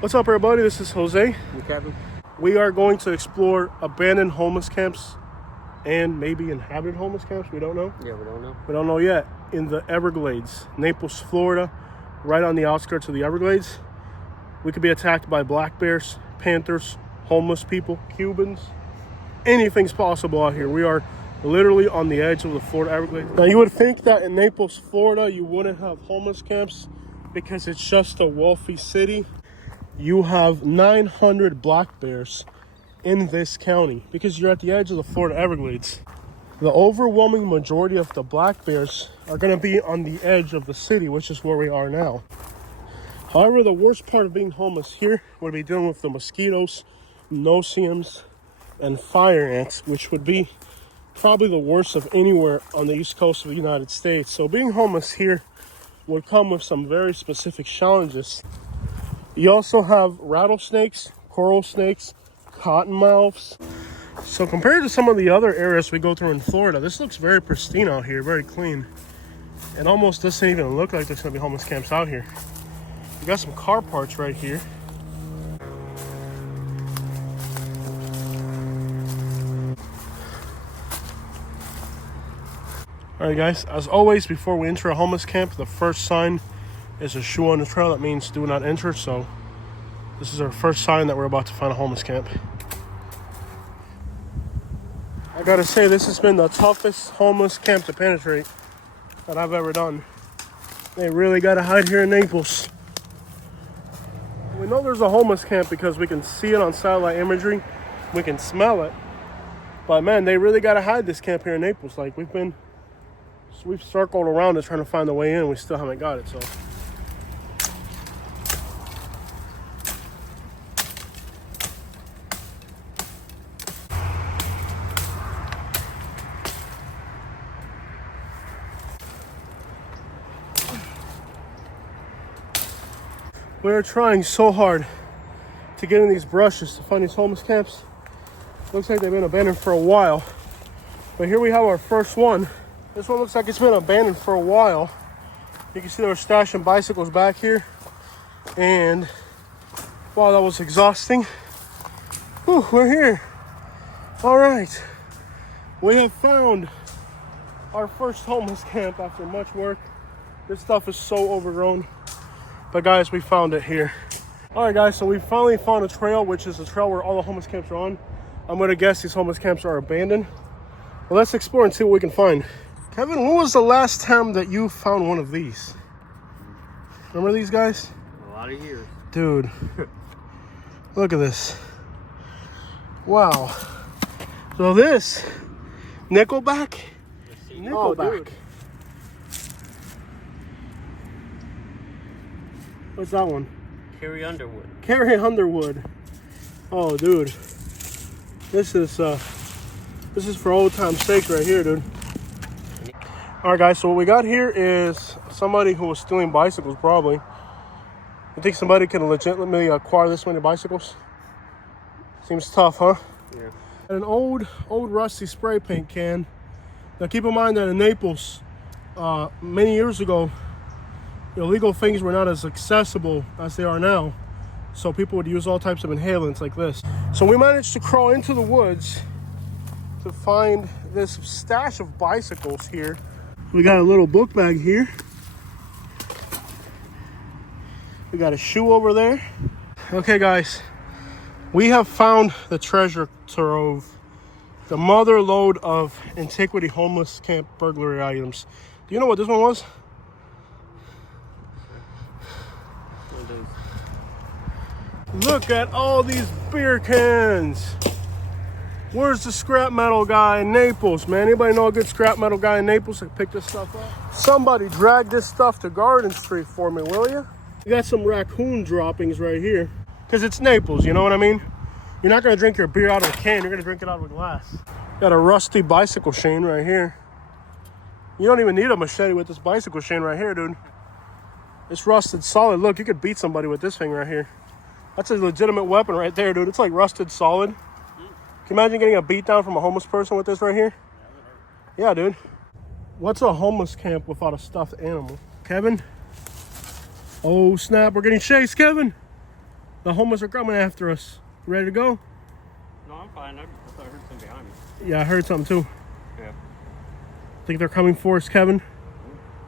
What's up, everybody? This is Jose. And Kevin. We are going to explore abandoned homeless camps and maybe inhabited homeless camps. We don't know. Yeah, we don't know. We don't know yet. In the Everglades, Naples, Florida, right on the outskirts of the Everglades. We could be attacked by black bears, panthers, homeless people, Cubans. Anything's possible out here. We are literally on the edge of the Florida Everglades. Now, you would think that in Naples, Florida, you wouldn't have homeless camps because it's just a wealthy city. You have 900 black bears in this county because you're at the edge of the Florida Everglades. The overwhelming majority of the black bears are going to be on the edge of the city, which is where we are now. However, the worst part of being homeless here would be dealing with the mosquitoes, no-see-ums, and fire ants, which would be probably the worst of anywhere on the east coast of the United States. So being homeless here would come with some very specific challenges. You also have rattlesnakes, coral snakes, cottonmouths. So compared to some of the other areas we go through in Florida, this looks very pristine out here, very clean. It almost doesn't even look like there's gonna be homeless camps out here. You got some car parts right here. Alright guys, as always, before we enter a homeless camp, the first sign is a shoe on the trail. That means do not enter. So this is our first sign that we're about to find a homeless camp. I gotta say, this has been the toughest homeless camp to penetrate that I've ever done. They really gotta hide here in Naples. We know there's a homeless camp because we can see it on satellite imagery. We can smell it. But man, they really gotta hide this camp here in Naples. Like, we've circled around it trying to find the way in. We still haven't got it, so. We're trying so hard to get in these brushes to find these homeless camps. Looks like they've been abandoned for a while. But here we have our first one. This one looks like it's been abandoned for a while. You can see they were stashing bicycles back here. And wow, that was exhausting. Whew, we're here. All right. We have found our first homeless camp after much work. This stuff is so overgrown. But guys, we found it here. All right, guys, so we finally found a trail, which is a trail where all the homeless camps are on. I'm gonna guess these homeless camps are abandoned. Well, let's explore and see what we can find. Kevin, when was the last time that you found one of these? Remember these guys? A lot of years. Dude, look at this. Wow. So this, Nickelback? Nickelback. Oh, What's that one? Carrie Underwood. Carrie Underwood. Oh, dude. This is for old time's sake right here, dude. All right, guys, so what we got here is somebody who was stealing bicycles, probably. You think somebody can legitimately acquire this many bicycles? Seems tough, huh? Yeah. An old rusty spray paint can. Now, keep in mind that in Naples, many years ago, illegal things were not as accessible as they are now. So people would use all types of inhalants like this. So we managed to crawl into the woods to find this stash of bicycles here. We got a little book bag here. We got a shoe over there. Okay, guys, we have found the treasure trove, the mother lode of antiquity homeless camp burglary items. Do you know what this one was? Look at all these beer cans. Where's the scrap metal guy in Naples, man? Anybody know a good scrap metal guy in Naples that pick this stuff up? Somebody drag this stuff to Garden Street for me, will you? You got some raccoon droppings right here. Because it's Naples, you know what I mean? You're not going to drink your beer out of a can. You're going to drink it out of a glass. Got a rusty bicycle chain right here. You don't even need a machete with this bicycle chain right here, dude. It's rusted solid. Look, you could beat somebody with this thing right here. That's a legitimate weapon right there, dude. It's like rusted solid. Can you imagine getting a beat down from a homeless person with this right here? Yeah, dude. What's a homeless camp without a stuffed animal? Kevin? Oh, snap. We're getting chased, Kevin. The homeless are coming after us. You ready to go? No, I'm fine. I thought I heard something behind me. Yeah, I heard something too. Yeah. I think they're coming for us, Kevin.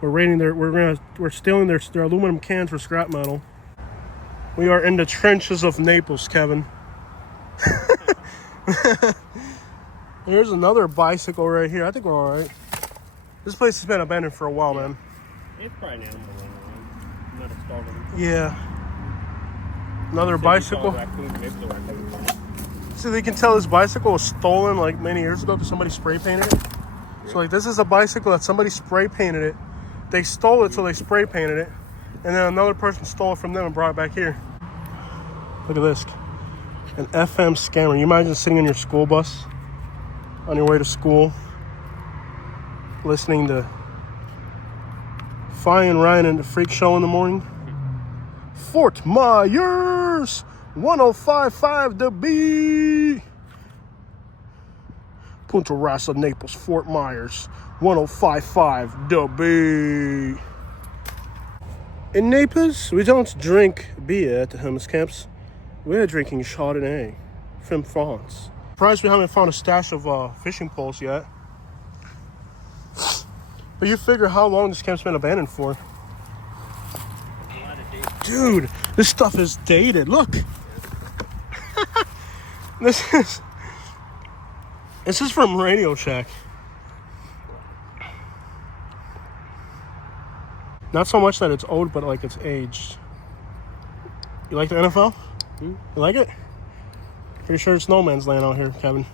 We're raiding we're stealing their aluminum cans for scrap metal. We are in the trenches of Naples, Kevin. Here's another bicycle right here. I think we're all right. This place has been abandoned for a while, man. It's probably an animal running around. Not a starving. Yeah. Another bicycle. Maybe the raccoon. See, they can tell this bicycle was stolen like many years ago because somebody spray painted it. So like this is a bicycle that somebody spray painted it. They stole it, so they spray painted it. And then another person stole it from them and brought it back here. Look at this. An FM scammer. You imagine sitting in your school bus on your way to school, listening to Fi and Ryan and the Freak Show in the morning. Fort Myers, 105.5 The B. Punta Rasa, Naples, Fort Myers, 105.5 The B. In Naples, we don't drink beer at the homeless camps. We're drinking Chardonnay from France. Surprised we haven't found a stash of fishing poles yet. But you figure how long this camp's been abandoned for. Dude, this stuff is dated. Look. This is from Radio Shack. Not so much that it's old, but like it's aged. You like the NFL? You like it? Pretty sure it's no man's land out here, Kevin.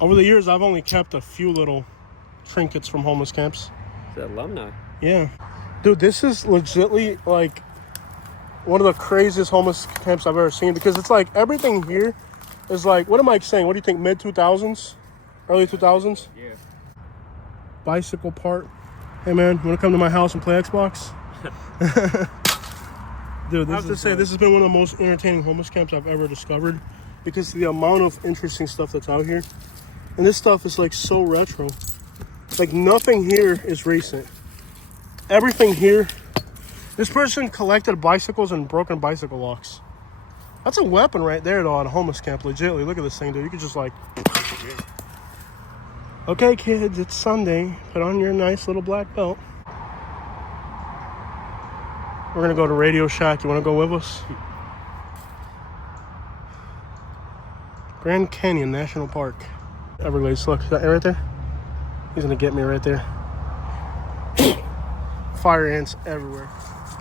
Over the years, I've only kept a few little trinkets from homeless camps. It's alumni. Yeah. Dude, this is legitly like one of the craziest homeless camps I've ever seen because it's like everything here is like, what am I saying? What do you think, mid-2000s? Early 2000s? Yeah. Bicycle part. Hey man, you want to come to my house and play Xbox? Dude, I have to say, this has been one of the most entertaining homeless camps I've ever discovered because of the amount of interesting stuff that's out here. And this stuff is like so retro. Like nothing here is recent. Everything here. This person collected bicycles and broken bicycle locks. That's a weapon right there though at a homeless camp, legitly. Look at this thing, dude. You could just like... Okay, kids, it's Sunday. Put on your nice little black belt. We're gonna go to Radio Shack. You wanna go with us? Grand Canyon National Park. Everglades, look, is that it right there? He's gonna get me right there. Fire ants everywhere.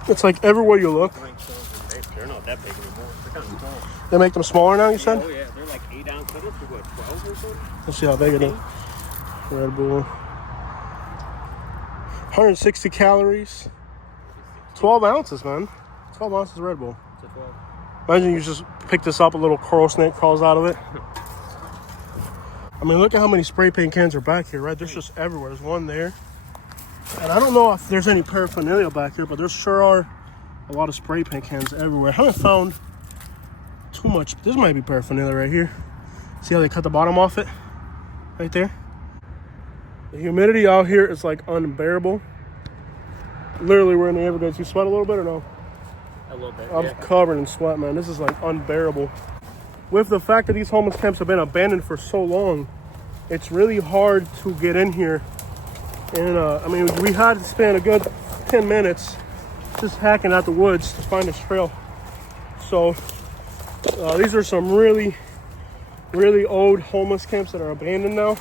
It's like everywhere you look. They're not that big anymore. They're kind of small. They make them smaller now, you said? Oh yeah, they're like 8 ounce. They're what, 12 or something? Let's see how big it is. Red Bull. 160 calories. 12 ounces, man. 12 ounces of Red Bull. It's a 12. Imagine you just pick this up, a little coral snake crawls out of it. I mean, look at how many spray paint cans are back here, right? There's just everywhere. There's one there. And I don't know if there's any paraphernalia back here, but there sure are a lot of spray paint cans everywhere. I haven't found too much. This might be paraphernalia right here. See how they cut the bottom off it? Right there. The humidity out here is like unbearable. Literally, we're in the Everglades. You sweat a little bit or no? A little bit, I'm covered in sweat, man. This is like unbearable. With the fact that these homeless camps have been abandoned for so long, it's really hard to get in here. And I mean, we had to spend a good 10 minutes just hacking out the woods to find this trail. So these are some really, really old homeless camps that are abandoned now.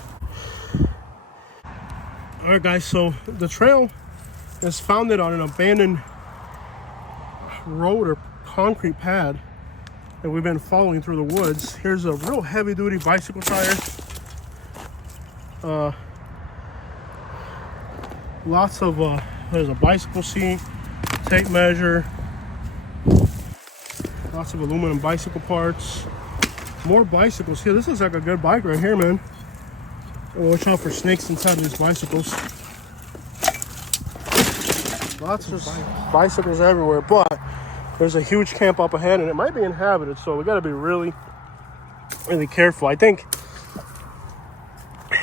All right, guys, so the trail is founded on an abandoned road or concrete pad that we've been following through the woods. Here's a real heavy-duty bicycle tire. Lots of, there's a bicycle seat, tape measure, lots of aluminum bicycle parts, more bicycles here. This looks like a good bike right here, man. Watch out for snakes inside of these bicycles. Lots of bicycles everywhere, but there's a huge camp up ahead and it might be inhabited, so we got to be really, really careful. I think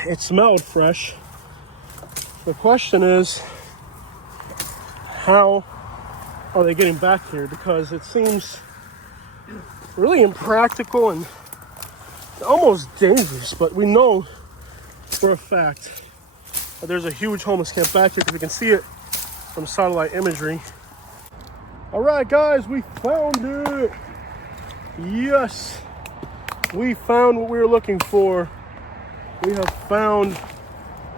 it smelled fresh. The question is, how are they getting back here? Because it seems really impractical and almost dangerous, but we know for a fact that there's a huge homeless camp back here because we can see it from satellite imagery. All right, guys, we found it. Yes, we found what we were looking for. We found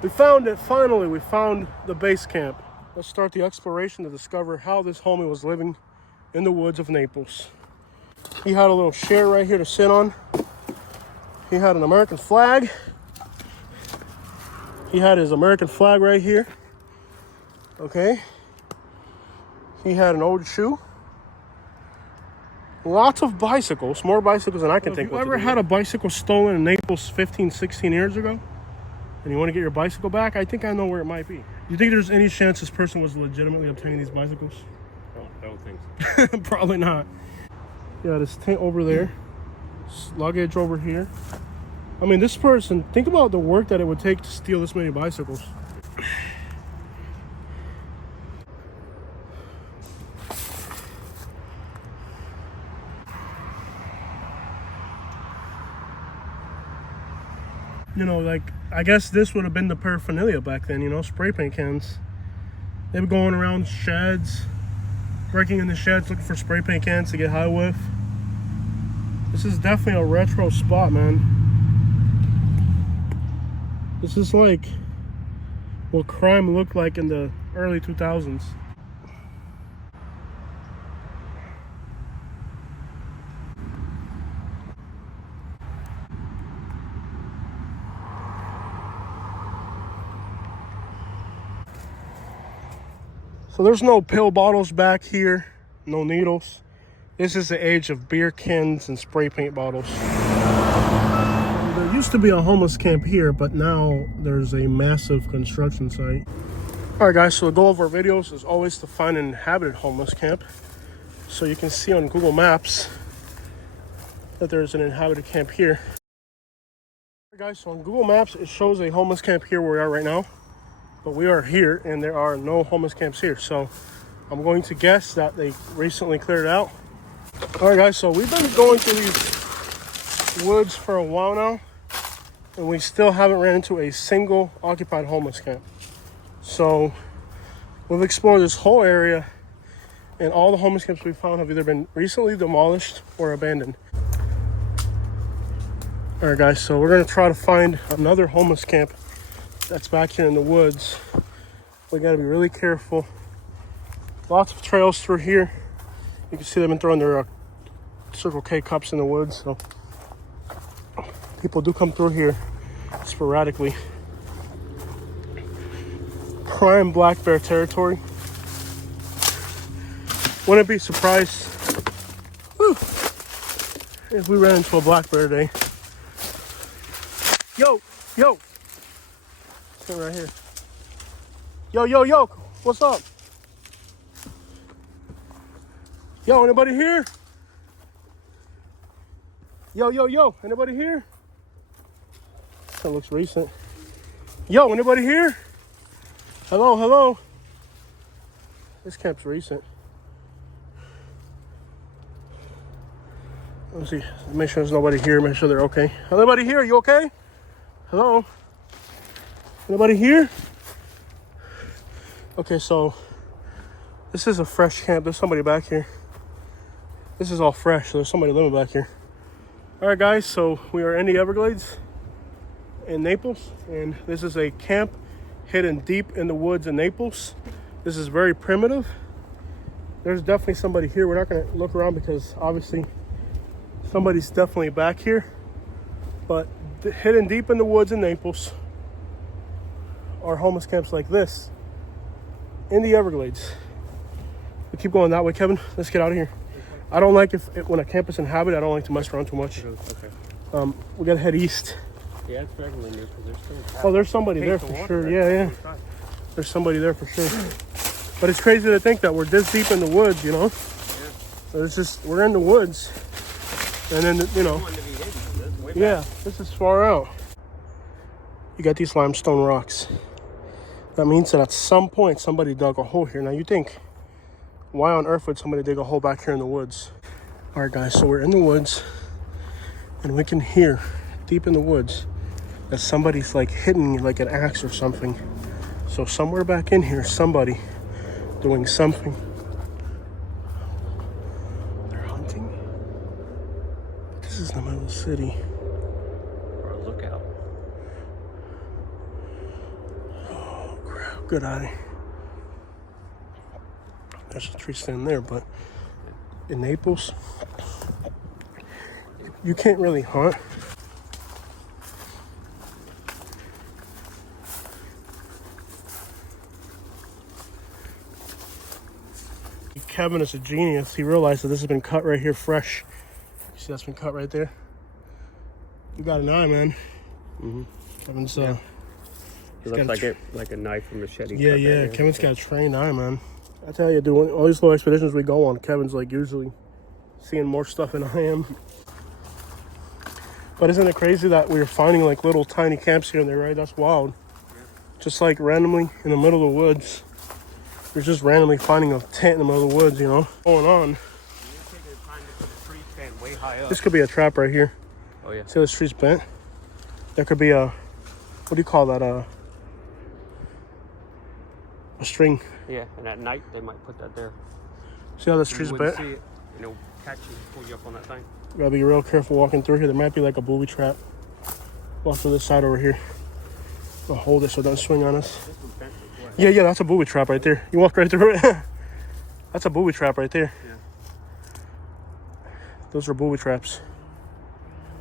it finally. We found the base camp. Let's start the exploration to discover how this homie was living in the woods of Naples. He had a little chair right here to sit on. He had an American flag. He had his American flag right here. Okay. He had an old shoe. Lots of bicycles, more bicycles than I can think of. Have you ever had a bicycle stolen in Naples 15, 16 years ago? And you want to get your bicycle back? I think I know where it might be. Do you think there's any chance this person was legitimately obtaining these bicycles? I don't think so. Probably not. Yeah, this tent over there. Luggage over here. I mean, this person, think about the work that it would take to steal this many bicycles. You know, like, I guess this would have been the paraphernalia back then, you know, spray paint cans. They were going around sheds, breaking in the sheds, looking for spray paint cans to get high with. This is definitely a retro spot, man. This is like what crime looked like in the early 2000s. So there's no pill bottles back here, no needles. This is the age of beer cans and spray paint bottles. There used to be a homeless camp here, but now there's a massive construction site. All right, guys, so the goal of our videos is always to find an inhabited homeless camp. So you can see on Google Maps that there's an inhabited camp here. All right, guys, so on Google Maps, it shows a homeless camp here where we are right now. But we are here and there are no homeless camps here. So I'm going to guess that they recently cleared it out. All right, guys, so we've been going through these woods for a while now, and we still haven't ran into a single occupied homeless camp. So we've explored this whole area, and all the homeless camps we found have either been recently demolished or abandoned. All right, guys, so we're gonna try to find another homeless camp that's back here in the woods. We gotta be really careful. Lots of trails through here. You can see they've been throwing their Circle K cups in the woods, so people do come through here sporadically. Prime black bear territory. Wouldn't be surprised if we ran into a black bear today. Yo, right here. Yo, what's up? Yo, anybody here? Yo, anybody here? That looks recent. Yo, anybody here? Hello. This camp's recent. Let's see. Make sure there's nobody here. Make sure they're okay. Anybody here? You okay? Hello? Anybody here? Okay, so this is a fresh camp. There's somebody back here. This is all fresh, so there's somebody living back here. All right, guys, so we are in the Everglades in Naples, and this is a camp hidden deep in the woods in Naples. This is very primitive. There's definitely somebody here. We're not gonna look around because obviously somebody's definitely back here, but hidden deep in the woods in Naples are homeless camps like this in the Everglades. We keep going that way, Kevin. Let's get out of here. I don't like when a camp is inhabited, I don't like to mess around too much. Okay. We gotta head east. Yeah, it's struggling there because there's still. Oh, there's somebody there for sure. Yeah. There's somebody there for sure. But it's crazy to think that we're this deep in the woods, you know? Yeah. It's just, we're in the woods. And then, you know. Yeah, this is far out. You got these limestone rocks. That means that at some point somebody dug a hole here. Now you think, why on earth would somebody dig a hole back here in the woods? All right, guys, so we're in the woods, and we can hear deep in the woods that somebody's like hitting like an axe or something. So somewhere back in here, somebody doing something. They're hunting. This is in the middle of the city. Or a lookout. Oh, crap. Good eye. There's a tree stand there, but in Naples, you can't really hunt. Kevin is a genius. He realized that this has been cut right here fresh. You see that's been cut right there? You got an eye, man. Mm-hmm. Kevin's It looks like it, like a knife or machete. yeah, yeah. Kevin's got a trained eye, man. I tell you, dude, all these little expeditions we go on, Kevin's like usually seeing more stuff than I am. But isn't it crazy that we're finding like little tiny camps here and there, right? That's wild. Yeah. Just like randomly in the middle of the woods. We're just randomly finding a tent in the middle of the woods, you know? What's going on? You're taking the time to put a tree stand way high up. This could be a trap right here. Oh, yeah. See how this tree's bent? There could be a, what do you call that? A string. Yeah, and at night they might put that there. See how this You tree's wouldn't bent? see it, and it'll catch you and pull you up on that thing. Gotta be real careful walking through here. There might be like a booby trap. Walk to this side over here. I'll hold it so it doesn't swing on us. This one's bent as well. Yeah, yeah, that's a booby trap right there. You walk right through it. That's a booby trap right there. Yeah. Those are booby traps.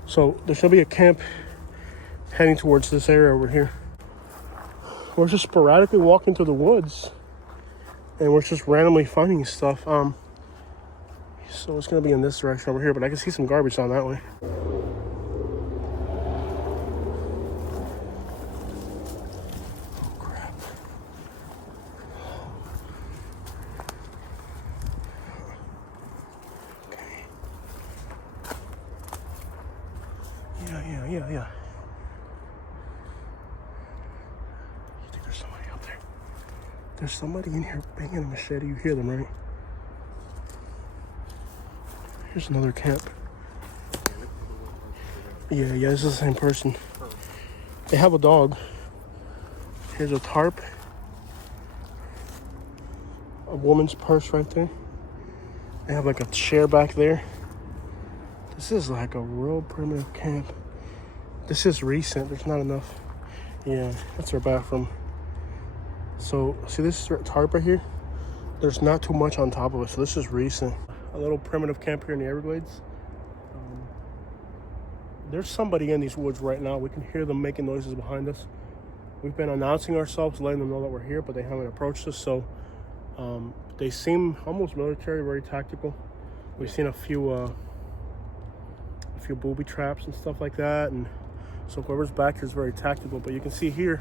So there should be a camp heading towards this area over here. We're just sporadically walking through the woods, and we're just randomly finding stuff. So it's gonna be in this direction over here, but I can see some garbage down that way. Oh crap. Okay. Yeah. You think there's somebody out there? There's somebody in here banging a machete. You hear them, right? Here's another camp. Yeah, this is the same person. They have a dog. Here's a tarp. A woman's purse right there. They have like a chair back there. This is like a real primitive camp. This is recent. There's not enough. Yeah, that's their bathroom. So, see this tarp right here? There's not too much on top of it, so this is recent. A little primitive camp here in the Everglades. There's somebody in these woods right now. We can hear them making noises behind us. We've been announcing ourselves, letting them know that we're here, but they haven't approached us. So they seem almost military, very tactical. We've seen a few booby traps and stuff like that, and so whoever's back here is very tactical. But you can see here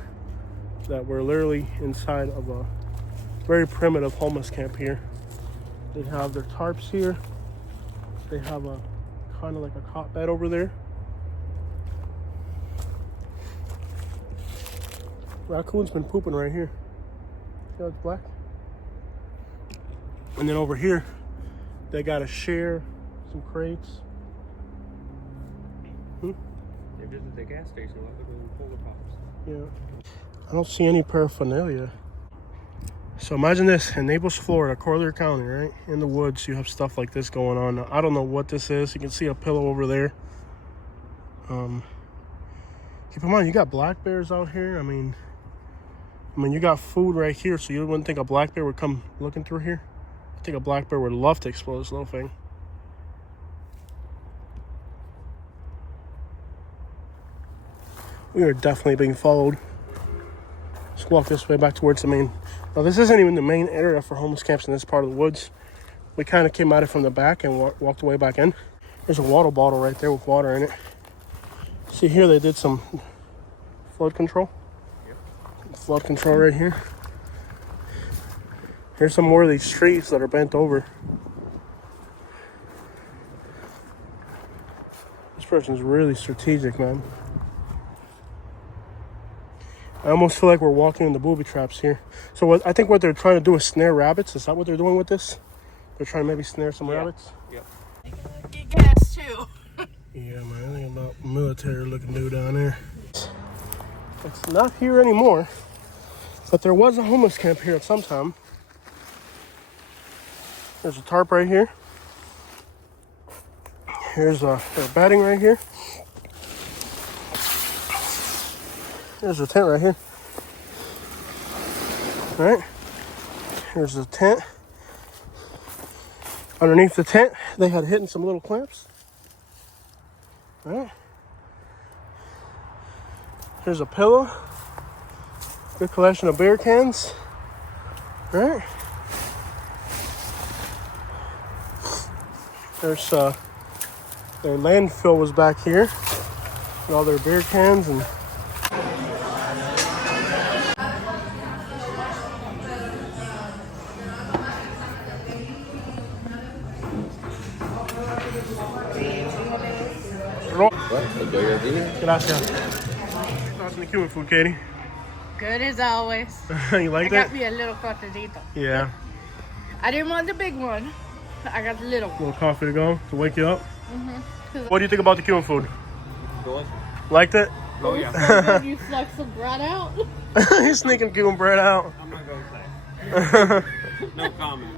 that we're literally inside of a very primitive homeless camp here. They have their tarps here. They have a kind of like a cot bed over there. Raccoon's been pooping right here. See how it's black? And then over here, they got a share, some crates. They visited the gas station. Why would they pull the pops? Yeah. I don't see any paraphernalia. So imagine this, in Naples, Florida, Collier County, right? In the woods, you have stuff like this going on. Now, I don't know what this is. You can see a pillow over there. Keep in mind, you got black bears out here. I mean, you got food right here, so you wouldn't think a black bear would come looking through here. I think a black bear would love to explore this little thing. We are definitely being followed. Let's walk this way back towards the main. Now, this isn't even the main area for homeless camps in this part of the woods. We kind of came at it from the back and walked away back in. There's a water bottle right there with water in it. See here, they did some flood control. Yep. Flood control right here. Here's some more of these trees that are bent over. This person's really strategic, man. I almost feel like we're walking in the booby traps here. So I think what they're trying to do is snare rabbits. Is that what they're doing with this? They're trying to maybe snare some rabbits? Yep. Yeah, man, I think about military looking dude down there. It's not here anymore, but there was a homeless camp here at some time. There's a tarp right here. Here's a batting right here. There's a tent right here. All right. Here's the tent. Underneath the tent, they had hidden some little clamps. All right. Here's a pillow. Good collection of beer cans. All right. There's their landfill was back here. And all their beer cans and Enjoy your dinner. Gracias. Thoughts on the Cuban food, Katie? Good as always. You like I that? got me a little cortadito. Yeah. I didn't want the big one. I got the little one. Little coffee to go to wake you up. What do you think about the Cuban food? Good. Liked it? Oh yeah. You snuck some bread out? He's sneaking Cuban bread out. I'm not gonna say. No comment.